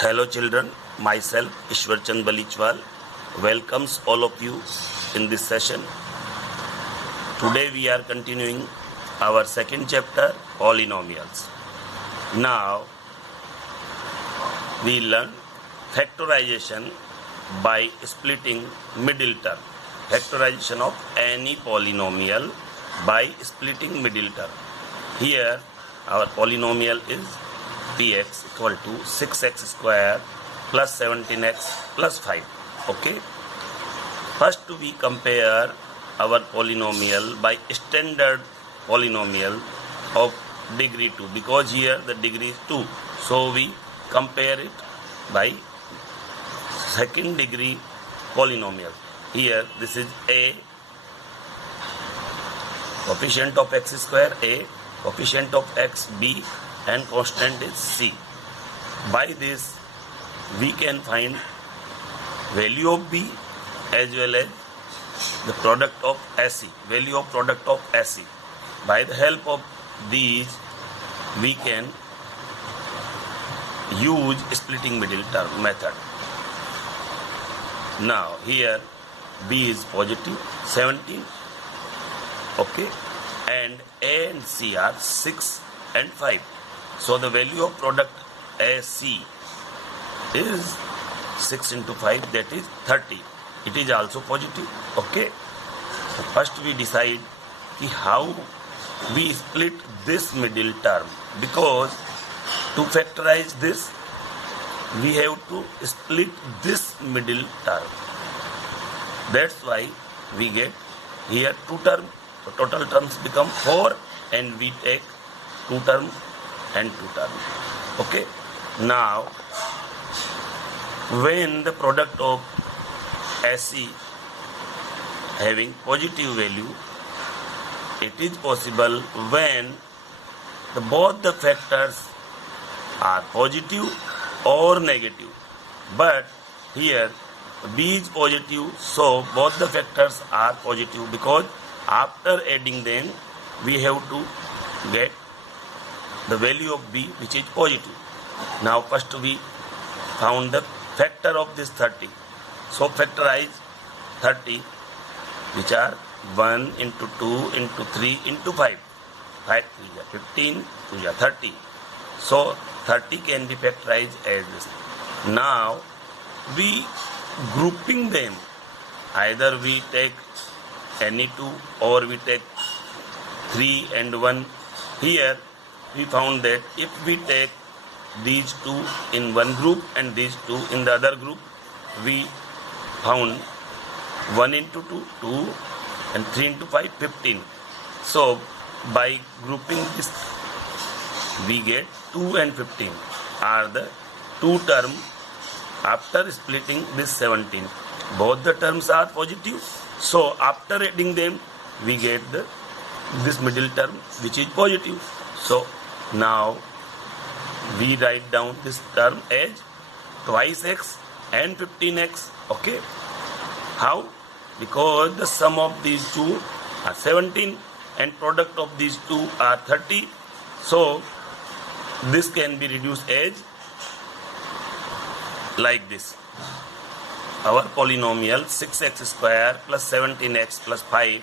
Hello children, myself Ishwarchand Balichwal welcomes all of you in this session. Today we are continuing our second chapter, polynomials. Now we learn factorization by splitting middle term. Factorization of any polynomial by splitting middle term. Here our polynomial is px equal to 6x square plus 17x plus 5. Okay. First we compare our polynomial by standard polynomial of degree 2 because here the degree is 2. So we compare it by second degree polynomial. Here this is a, coefficient of x square a, coefficient of x b, and constant is c. By this we can find value of b as well as the product of SE, value of product of SE. By the help of these we can use splitting middle term method. Now here b is positive 17, okay, and a and c are 6 and 5. So the value of product AC is 6 into 5, that is 30. It is also positive. Okay. So first we decide how we split this middle term, because to factorize this we have to split this middle term. That's why we get here 2 terms. So total terms become 4 and we take 2 terms and 2 terms. Okay. Now when the product of SE having positive value, it is possible when both the factors are positive or negative. But here b is positive, so both the factors are positive, because after adding them we have to get the value of b which is positive. Now first we found the factor of this 30. So factorize 30, which are 1 into 2 into 3 into 5. 5 3 is 15, 2 is 30. So 30 can be factorized as this. Now we grouping them, either we take any two or we take 3 and 1. Here we found that if we take these two in one group and these two in the other group, we found 1 into 2, 2, and 3 into 5, 15. So by grouping this, we get 2 and 15 are the two terms after splitting this 17. Both the terms are positive, so after adding them we get this middle term which is positive. So now we write down this term as twice x and 15x. Okay. How? Because the sum of these two are 17 and product of these two are 30. So this can be reduced as like this. Our polynomial 6x square plus 17x plus 5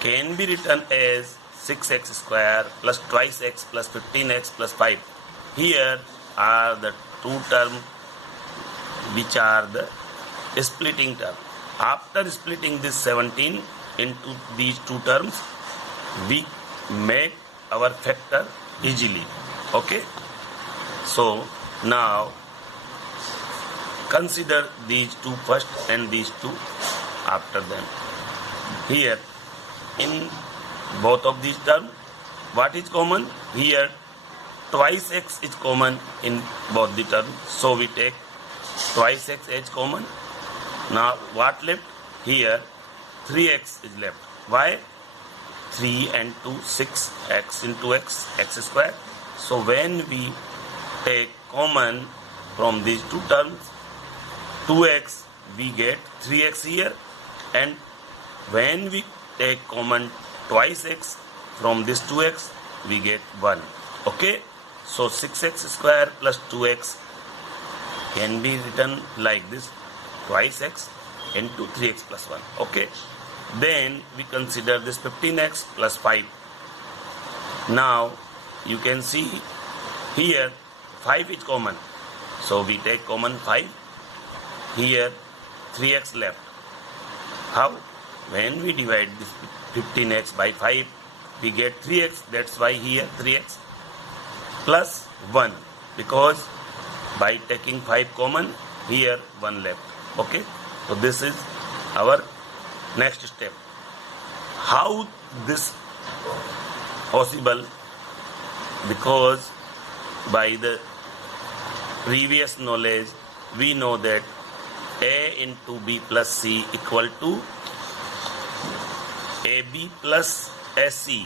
can be written as 6x square plus twice x plus 15x plus 5. Here are the two terms which are the splitting term. After splitting this 17 into these two terms, we make our factor easily. Okay. So now consider these two first and these two after them. Here in both of these terms, what is common? Here twice x is common in both the terms, so we take twice x as common. Now what left? Here 3x is left. Why? 3 and 2, 6, x into x, x square. So when we take common from these two terms, 2x, we get 3x here, and when we take common twice x from this 2x, we get 1. Okay. So 6x square plus 2x can be written like this, twice x into 3x plus 1. Okay. Then we consider this 15x plus 5. Now you can see here 5 is common. So we take common 5. Here 3x left. How? When we divide this 15x by 5, we get 3x. That's why here 3x plus 1. Because by taking 5 common, here 1 left. Okay. So this is our next step. How this possible? Because by the previous knowledge, we know that a into b plus c equal to ab plus sc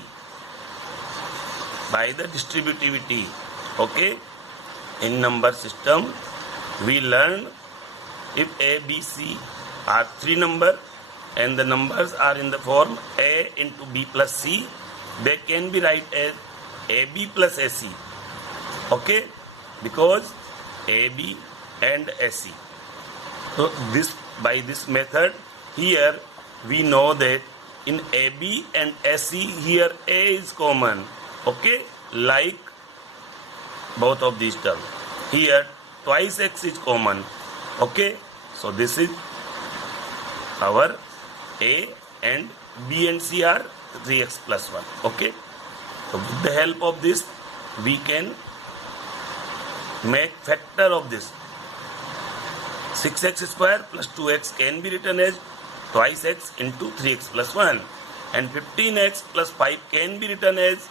by the distributivity. Okay. In number system, we learn if a, b, c are 3 numbers and the numbers are in the form a into b plus c, they can be write as ab plus ac. Okay, because ab and sc. So this, by this method, here we know that in ab and sc, here a is common. Okay, like both of these terms. Here twice x is common. Okay, so this is our a, and b and c are 3x plus 1. Okay, so with the help of this, we can make factor of this. 6x square plus 2x can be written as twice x into 3x plus 1, and 15x plus 5 can be written as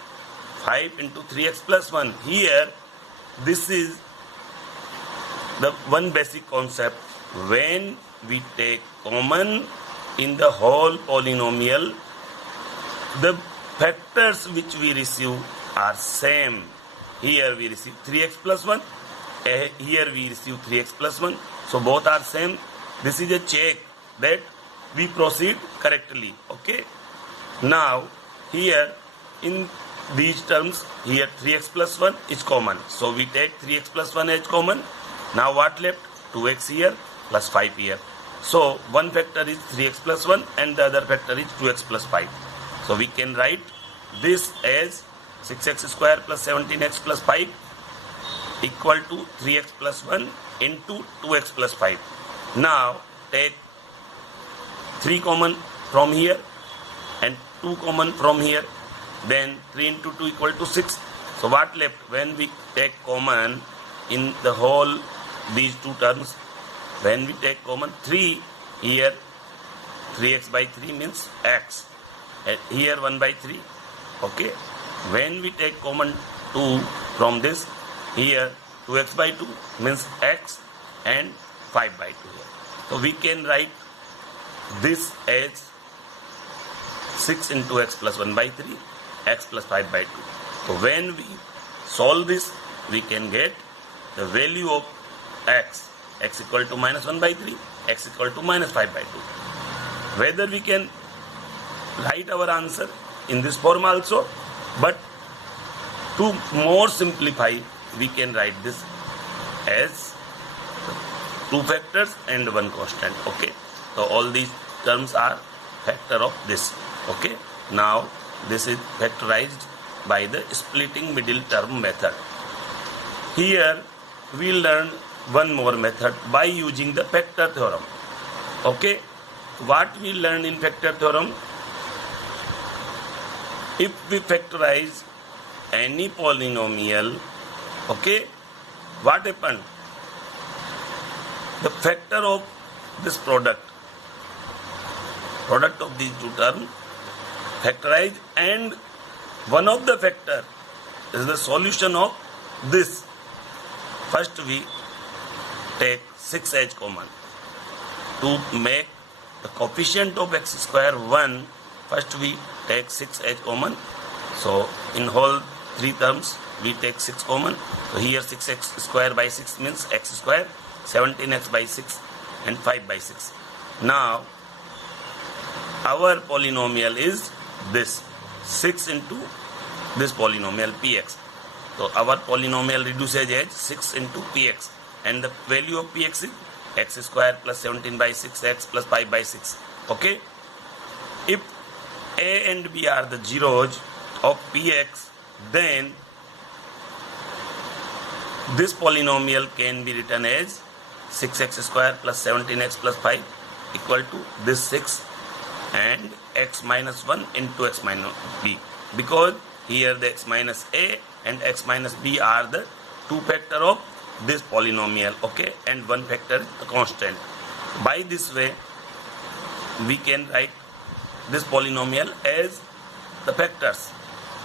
5 into 3x plus 1. Here this is the one basic concept. When we take common in the whole polynomial, the factors which we receive are same. Here we receive 3x plus 1, here we receive 3x plus 1, so both are same. This is a check that we proceed correctly. Okay. Now here in these terms, here 3x plus 1 is common, so we take 3x plus 1 as common. Now what left? 2x here plus 5 here. So one factor is 3x plus 1 and the other factor is 2x plus 5. So we can write this as 6x square plus 17x plus 5 equal to 3x plus 1 into 2x plus 5. Now take 3 common from here and 2 common from here. Then 3 into 2 equal to 6. So what left? When we take common in the whole these two terms, when we take common 3, here 3x by 3 means x, and here 1 by 3. Okay. When we take common 2 from this, here 2x by 2 means x, and 5 by 2 here. So we can write this as 6 into x plus 1 by 3, x plus 5 by 2. So when we solve this, we can get the value of x equal to minus 1 by 3, x equal to minus 5 by 2. Whether we can write our answer in this form also, but to more simplify, we can write this as 2 factors and 1 constant. Okay, so all these terms are factor of this. Okay, now this is factorized by the splitting middle term method. Here we learn one more method by using the factor theorem. Okay, what we learn in factor theorem? If we factorize any polynomial, okay, what happened? The factor of this product of these two terms factorized, and one of the factor is the solution of this. First we take 6 as common. To make the coefficient of x square 1, first we take 6 as common. So in whole 3 terms we take 6 common. So here 6x square by 6 means x square, 17x by 6 and 5 by 6. Now our polynomial is this 6 into this polynomial px. So our polynomial reduces as 6 into px. and the value of px is x square plus 17 by 6x plus 5 by 6. Okay, if a and b are the zeros of px, then this polynomial can be written as 6x square plus 17x plus 5 equal to this 6 and x minus 1 into x minus b, because here the x minus a and x minus b are the two factor of this polynomial. Okay, and one factor is the constant. By this way we can write this polynomial as the factors.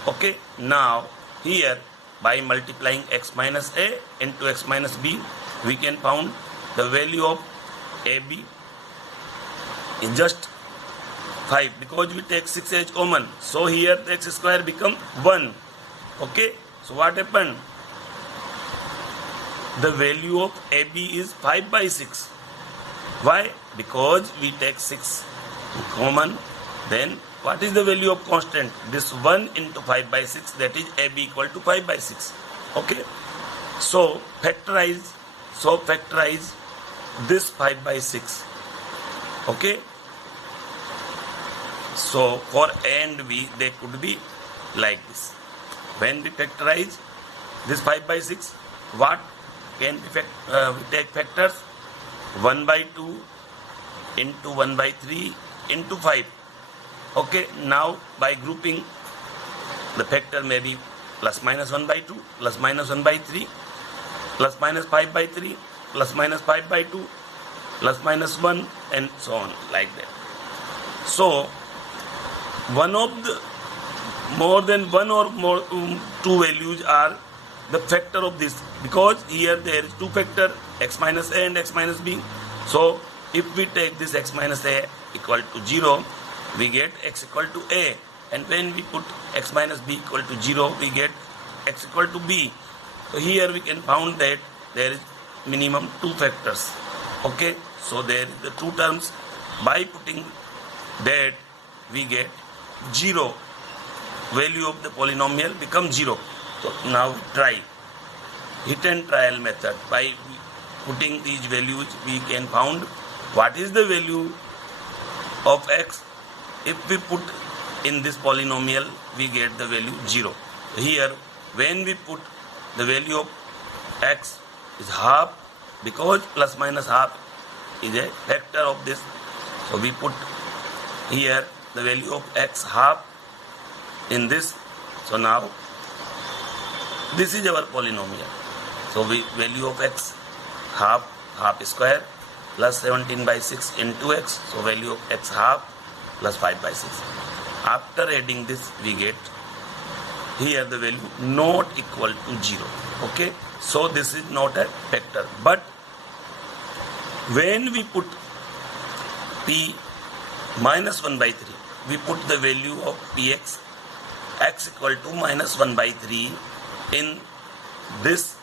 Okay, now here by multiplying x minus a into x minus b, we can found the value of ab is just 5, because we take 6 as common, so here the x square become 1. Okay, so what happened? The value of AB is 5 by 6. Why? Because we take 6 common. Then what is the value of constant? This 1 into 5 by 6, that is AB equal to 5 by 6. Okay, so factorize this 5 by 6. Okay, so for A and B they could be like this. When we factorize this 5 by 6, what can we take factors? 1 by 2 into 1 by 3 into 5. Okay, now by grouping, the factor may be plus minus 1 by 2, plus minus 1 by 3, plus minus 5 by 3, plus minus 5 by 2, plus minus 1, and so on, like that. So one of the more than one or more two values are the factor of this, because here there is two factor, x minus a and x minus b. So if we take this x minus a equal to 0, we get x equal to a, and when we put x minus b equal to 0, we get x equal to b. So here we can found that there is minimum two factors. Okay, so there is the two terms. By putting that, we get 0. Value of the polynomial become 0. So now try hit and trial method. By putting these values, we can found what is the value of x. If we put in this polynomial, we get the value 0. Here when we put the value of x is half, because plus minus half is a factor of this, so we put here the value of x half in this. So now this is our polynomial. So we value of x half square plus 17 by 6 into x, so value of x half plus 5 by 6. After adding this, we get here the value not equal to 0. Okay, so this is not a factor. But when we put p minus 1 by 3, we put the value of px x equal to minus 1 by 3 in this,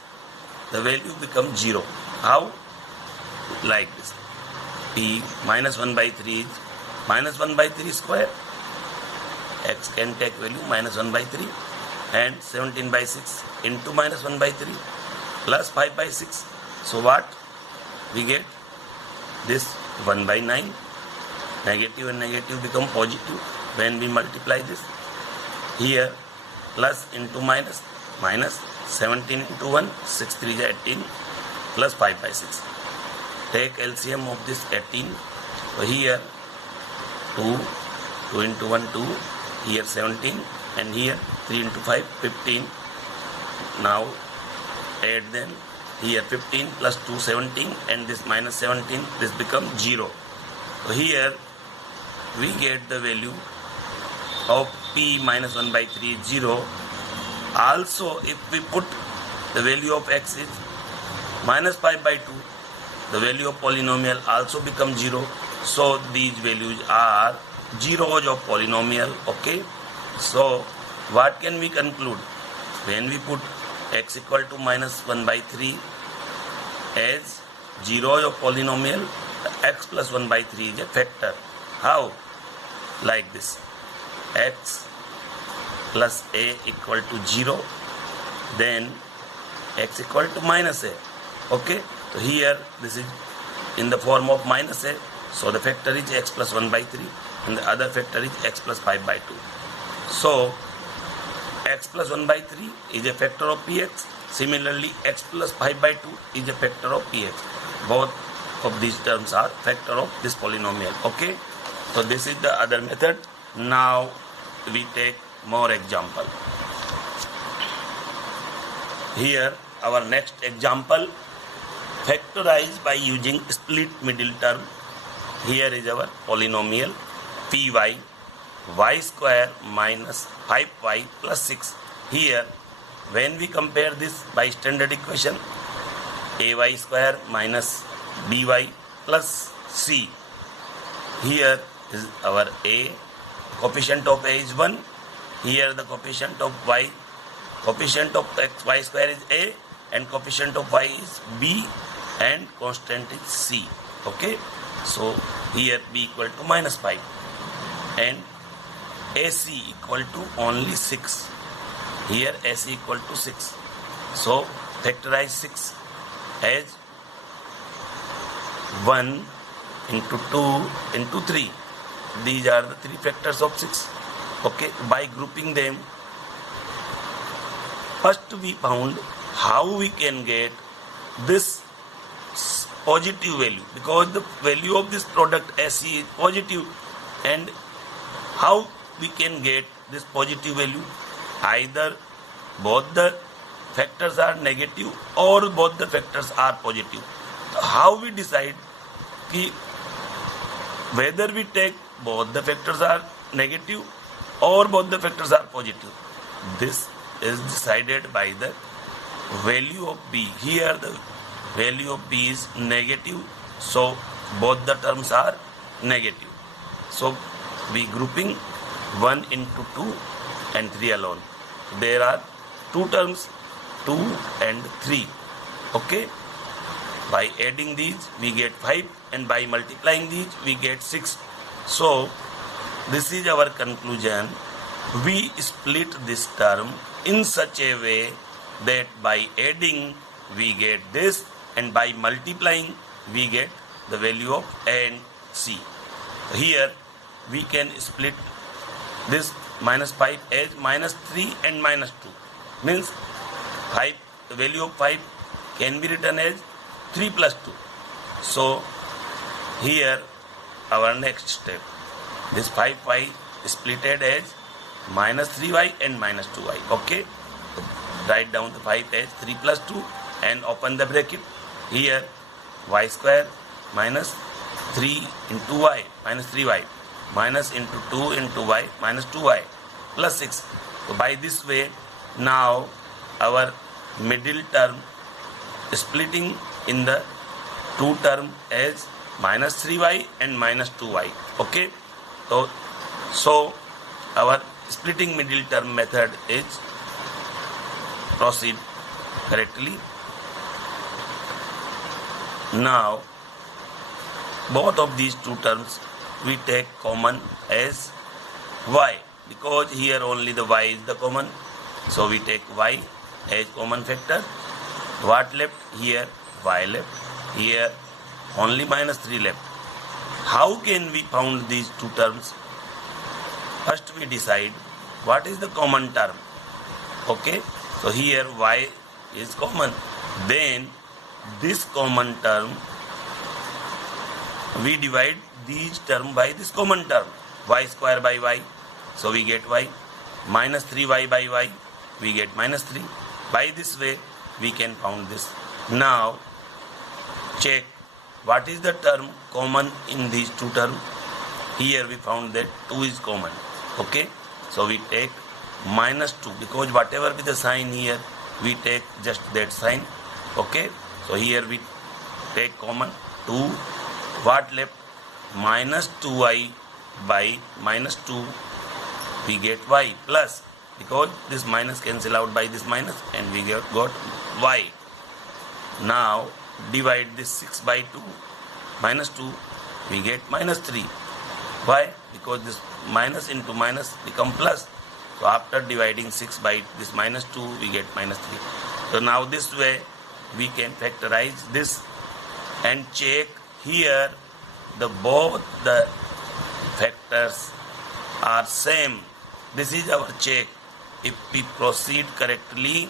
the value becomes 0. How? Like this. P minus 1 by 3 is minus 1 by 3 square. X can take value minus 1 by 3 and 17 by 6 into minus 1 by 3 plus 5 by 6. So what? We get this 1 by 9. Negative and negative become positive when we multiply this. Here plus into minus, minus 17 into 1, 6 3 is 18 plus 5 by 6. Take LCM of this 18. So here 2 into 1 2, here 17, and here 3 into 5 15. Now add them. Here 15 plus 2 17, and this minus 17, this becomes 0. So here we get the value of p minus 1 by 3 is 0. Also, if we put the value of x is minus 5 by 2, the value of polynomial also becomes 0. So these values are zeros of polynomial. Okay, so what can we conclude? When we put x equal to minus 1 by 3 as zeros of polynomial, x plus 1 by 3 is a factor. How? Like this. X plus a equal to 0, then x equal to minus a. Okay, So here this is in the form of minus a, so the factor is x plus 1 by 3 and the other factor is x plus 5 by 2. So x plus 1 by 3 is a factor of px. Similarly, x plus 5 by 2 is a factor of px. Both of these terms are factor of this polynomial. Okay, so this is the other method. Now we take more example. Here our next example, factorize by using split middle term. Here is our polynomial py, y square minus 5y plus 6. Here when we compare this by standard equation, ay square minus by plus c. Here is our a, coefficient of a is 1. Here the coefficient of y, coefficient of y square is a and coefficient of y is b and constant is c. Okay, so here b equal to minus 5 and ac equal to only 6. Here ac equal to 6. So factorize 6 as 1 into 2 into 3. These are the three factors of 6. Okay, by grouping them, first we found how we can get this positive value, because the value of this product AC is positive, and how we can get this positive value? Either both the factors are negative or both the factors are positive. So how we decide whether we take both the factors are negative or both the factors are positive? This is decided by the value of b. Here the value of b is negative, so both the terms are negative. So we grouping 1 into 2 and 3 alone. There are two terms, 2 and 3. Okay, by adding these we get 5 and by multiplying these we get 6. So this is our conclusion. We split this term in such a way that by adding we get this and by multiplying we get the value of a and c. Here we can split this minus 5 as minus 3 and minus 2. Means 5, the value of 5 can be written as 3 plus 2. So here our next step, this 5y splitted as minus 3y and minus 2y. Okay, so write down the 5 as 3 plus 2 and open the bracket. Here y square minus 3 into y minus 3y minus into 2 into y minus 2y plus 6. So by this way, now our middle term splitting in the two term as minus 3y and minus 2y. Okay, so our splitting middle term method is proceed correctly. Now both of these two terms we take common as y, because here only the y is the common, so we take y as common factor. What left? Here y left. Here only minus 3 left. How can we found these two terms? First we decide what is the common term. Okay, so here y is common. Then this common term, we divide these term by this common term, y square by y, so we get y, minus 3y by y, we get minus 3. By this way we can found this. Now check what is the term common in these two terms. Here we found that 2 is common. Okay, so we take minus 2, because whatever be the sign here we take just that sign. Okay, so here we take common 2. What left? Minus 2y by minus 2 we get y plus, because this minus cancel out by this minus and we got y. Now divide this 6 by 2 minus 2 we get minus 3. Why? Because this minus into minus become plus. So after dividing 6 by this minus 2 we get minus 3. So now this way we can factorize this and check here both the factors are same. This is our check. If we proceed correctly,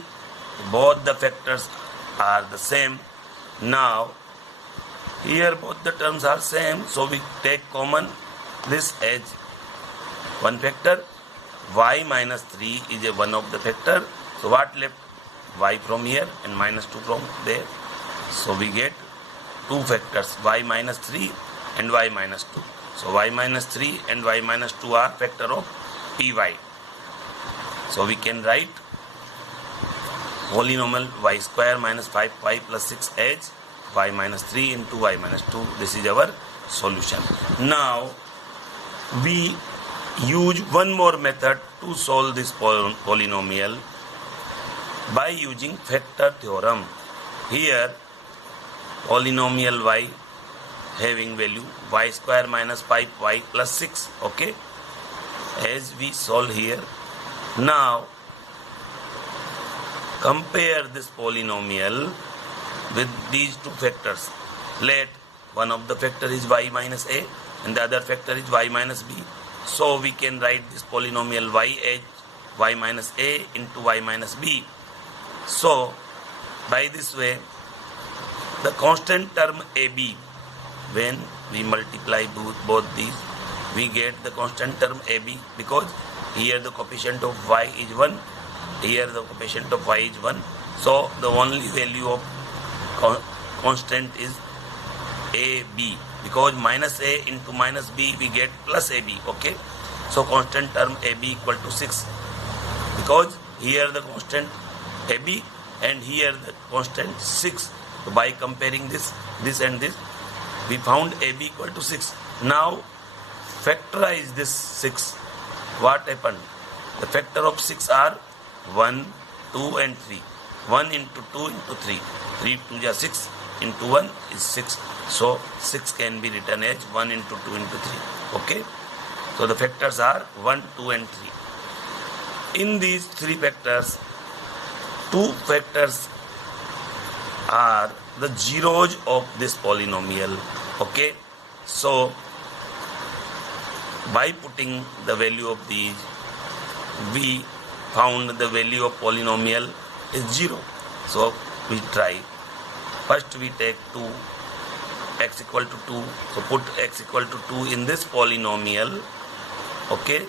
both the factors are the same. Now here both the terms are same, so we take common this as one factor. Y minus 3 is a one of the factor. So what left? Y from here and minus 2 from there. So we get two factors, y minus 3 and y minus 2. So y minus 3 and y minus 2 are factor of py. So we can write polynomial y square minus 5y plus 6 as y minus 3 into y minus 2. This is our solution. Now we use one more method to solve this polynomial by using factor theorem. Here polynomial y having value y square minus 5y plus 6. Okay, as we solve here. Now compare this polynomial with these two factors. Let one of the factor is y minus a and the other factor is y minus b. So we can write this polynomial y as y minus a into y minus b. So by this way, the constant term ab, when we multiply both these, we get the constant term ab, because here the coefficient of y is 1, here the coefficient of y is 1. So the only value of constant is ab, because minus a into minus b we get plus ab. Okay, so constant term ab equal to 6, because here the constant ab and here the constant 6. So by comparing this and this, we found ab equal to 6. Now factorize this 6. What happened? The factor of 6 are 1, 2 and 3. 1 into 2 into 3. 3 2 is 6 into 1 is 6. So 6 can be written as 1 into 2 into 3. Okay. So the factors are 1, 2 and 3. In these three factors, two factors are the zeros of this polynomial. Okay. So by putting the value of these, we found the value of polynomial is 0. So we try. First we take 2, x equal to 2. So put x equal to 2 in this polynomial. Okay,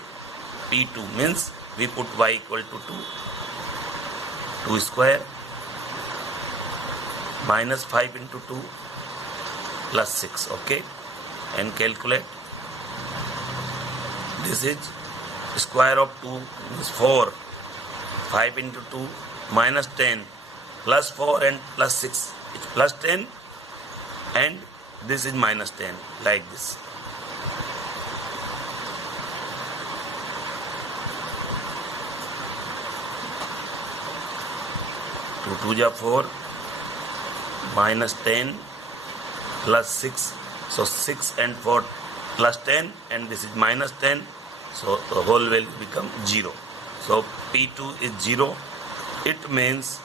p2 means we put y equal to 2 square minus 5 into 2 plus 6. Okay, and calculate. This is square of 2 means 4. 5 into 2 minus 10 plus 4 and plus 6. It's plus 10 and this is minus 10, like this. Two 2 is 4 minus 10 plus 6. So 6 and 4 plus 10 and this is minus 10. So the whole value become 0. So P2 is 0. It means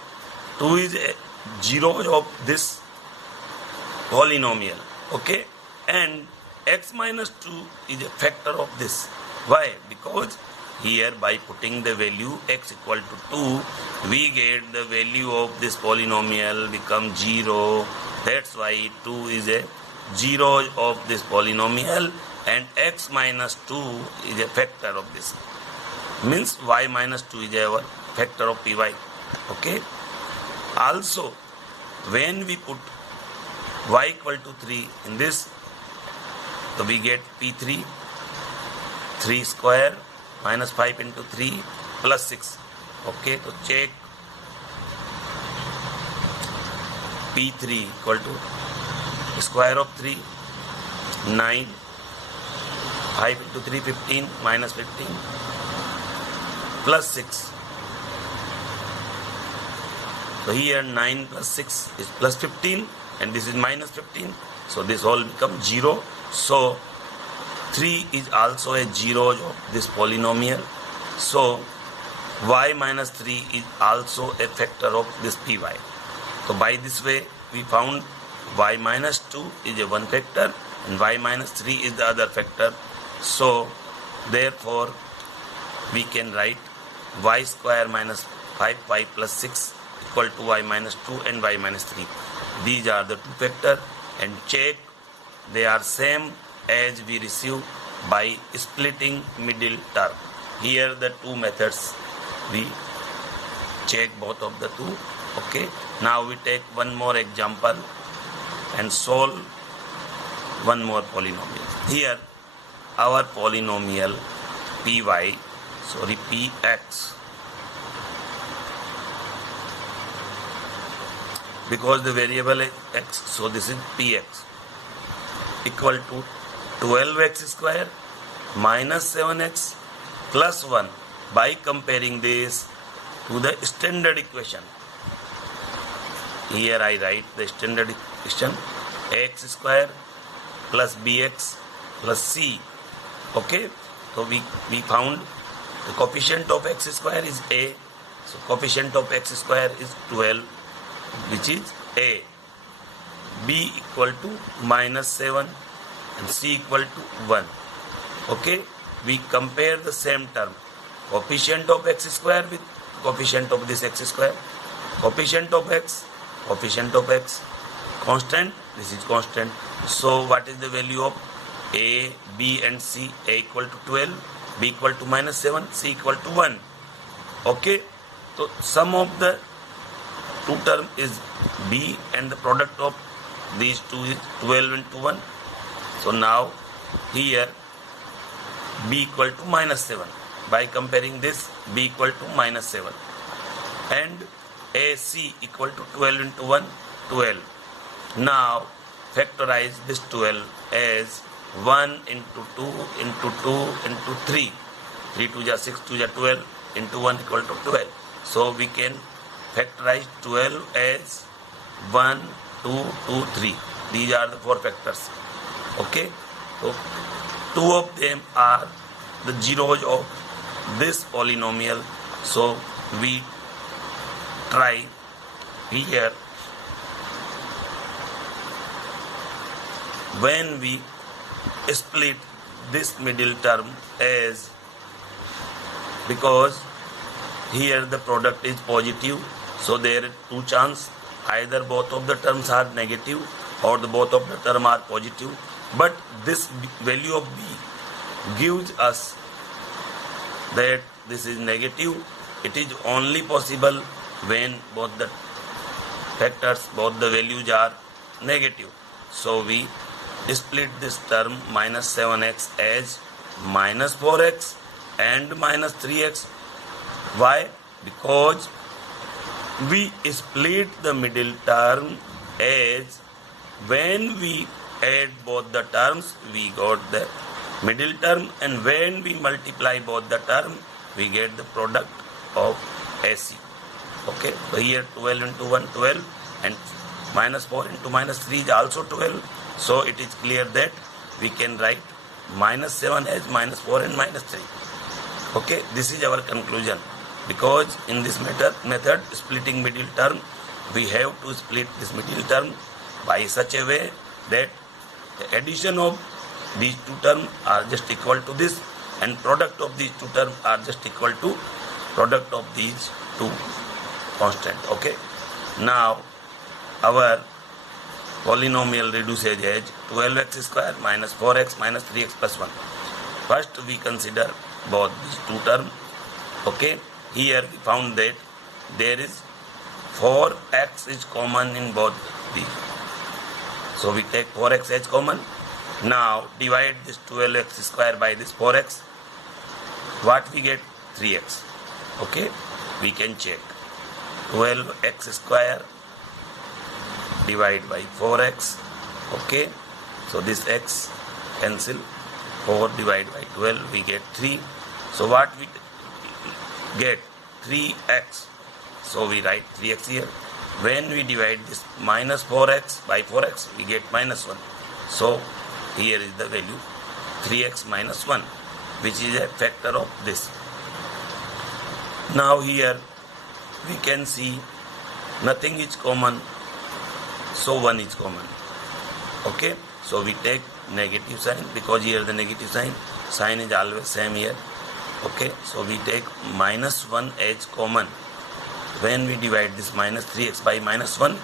2 is a 0 of this polynomial. Okay, and x minus 2 is a factor of this. Why? Because here by putting the value x equal to 2, we get the value of this polynomial become 0. That's why 2 is a 0 of this polynomial and x minus 2 is a factor of this. Means y minus 2 is our factor of py. Okay. Also, when we put y equal to 3 in this, so we get p3, 3 square minus 5 into 3 plus 6. Okay, so check p3 equal to square of 3, 9, 5 into 3, 15, minus 15, plus 6. So here 9 plus 6 is plus 15 and this is minus 15. So this all becomes 0. So 3 is also a 0 of this polynomial. So y minus 3 is also a factor of this py. So by this way we found y minus 2 is a one factor and y minus 3 is the other factor. So therefore we can write y square minus 5y plus 6 equal to y minus 2 and y minus 3. These are the two factors, and check they are same as we receive by splitting middle term. Here the two methods we check both of the two. Okay, now we take one more example and solve one more polynomial. Here our polynomial px, because the variable is x, so this is px equal to 12x square minus 7x plus 1 by comparing this to the standard equation. Here I write the standard equation x square plus bx plus c. Okay, so we found the coefficient of x square is a, so coefficient of x square is 12, which is a. B equal to minus 7 and c equal to 1. Okay, we compare the same term, coefficient of x square with coefficient of this x square, coefficient of x, constant, this is constant. So what is the value of a, b and c? A equal to 12, b equal to minus 7, c equal to 1. Okay, so sum of the two term is b and the product of these two is 12 into 1. So now here b equal to minus 7. By comparing this, b equal to minus 7 and ac equal to 12 into 1, 12. Now factorize this 12 as 1 into 2 into 2 into 3. 3 2 ja 6, 2 ja 12 into 1 equal to 12. So we can factorize 12 as 1, 2, 2, 3. These are the four factors. Okay, so two of them are the zeros of this polynomial. So we try here, when we split this middle term as, because here the product is positive, so there are two chances, either both of the terms are negative or the both of the term are positive. But this value of b gives us that this is negative. It is only possible when both the factors, both the values are negative. So we split this term minus 7x as minus 4x and minus 3x. Why? Because we split the middle term as when we add both the terms we got the middle term, and when we multiply both the term we get the product of AC. Okay, so here 12 into 1, 12, and minus 4 into minus 3 is also 12. So it is clear that we can write minus 7 as minus 4 and minus 3. Okay, this is our conclusion. Because in this method splitting middle term, we have to split this middle term by such a way that the addition of these two terms are just equal to this, and product of these two terms are just equal to product of these two constant. Okay, now our polynomial reduces as 12x square minus 4x minus 3x plus 1. First we consider both these two terms. Okay, here we found that there is 4x is common in both these. So we take 4x as common. Now divide this 12x square by this 4x. What we get? 3x. Okay, we can check. 12x square divide by 4x. Okay, so this x cancel. 4 divided by 12 we get 3. So what we get? 3x. So we write 3x here. When we divide this minus 4x by 4x, we get minus 1. So here is the value 3x minus 1, which is a factor of this. Now here we can see nothing is common. so 1 is common. Okay, so we take negative sign because here the negative sign is always same here. Okay, so we take minus 1 as common. When we divide this minus 3x by minus 1,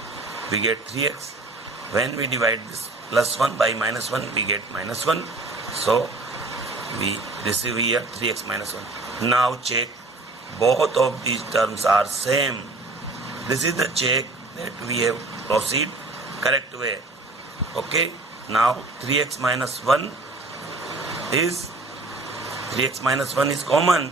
we get 3x. When we divide this plus 1 by minus 1, we get minus 1. So we receive here 3x minus 1. Now check, both of these terms are same. This is the check that we have proceed correct way. Okay, now 3x minus 1 is common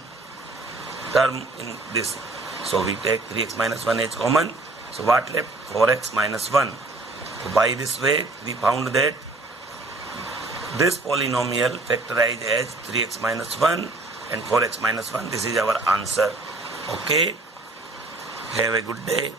term in this. So we take 3x minus 1 as common. So what left? 4x minus 1. So by this way we found that this polynomial factorized as 3x minus 1 and 4x minus 1. This is our answer. Okay, have a good day.